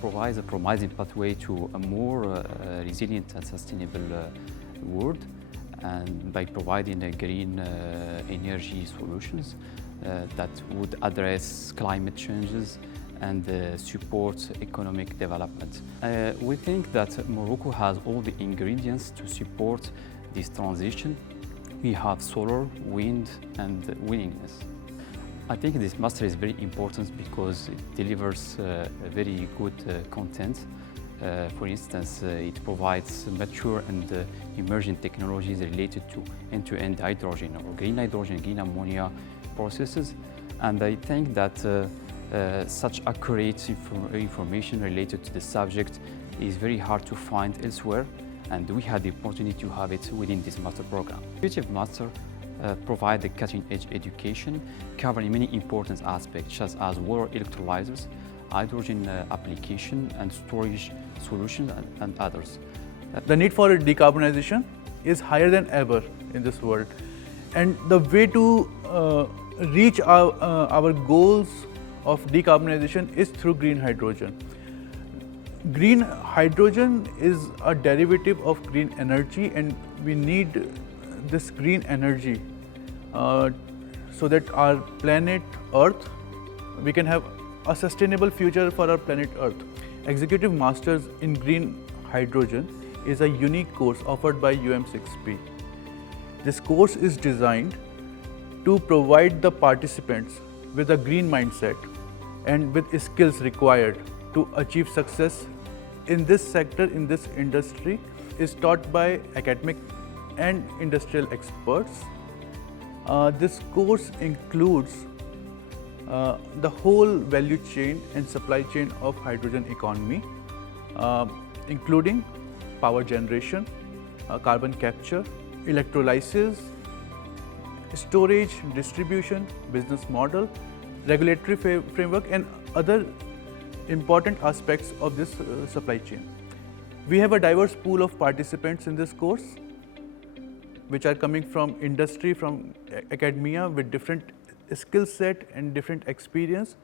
provides a promising pathway to a more resilient and sustainable world, and by providing green energy solutions that would address climate changes and support economic development. We think that Morocco has all the ingredients to support this transition. We have solar, wind, and willingness. I think this master is very important because it delivers very good content. For instance, it provides mature and emerging technologies related to end-to-end hydrogen or green hydrogen, green ammonia processes. And I think that such accurate information related to the subject is very hard to find elsewhere, and we had the opportunity to have it within this master program. Creative Master provide the cutting-edge education covering many important aspects such as water electrolyzers, hydrogen application and storage solutions, and others. The need for decarbonization is higher than ever in this world, and the way to reach our goals of decarbonization is through green hydrogen. Green hydrogen is a derivative of green energy, and we need this green energy so that our planet Earth, we can have a sustainable future for our planet Earth. Executive Masters in Green Hydrogen is a unique course offered by UM6B. This course is designed to provide the participants with a green mindset and with skills required to achieve success in this sector, in this industry. Is taught by academic and industrial experts. This course includes the whole value chain and supply chain of hydrogen economy, including power generation, carbon capture, electrolysis, storage, distribution, business model, regulatory framework, and other important aspects of this supply chain. We have a diverse pool of participants in this course, which are coming from industry, from academia, with different skill set and different experience.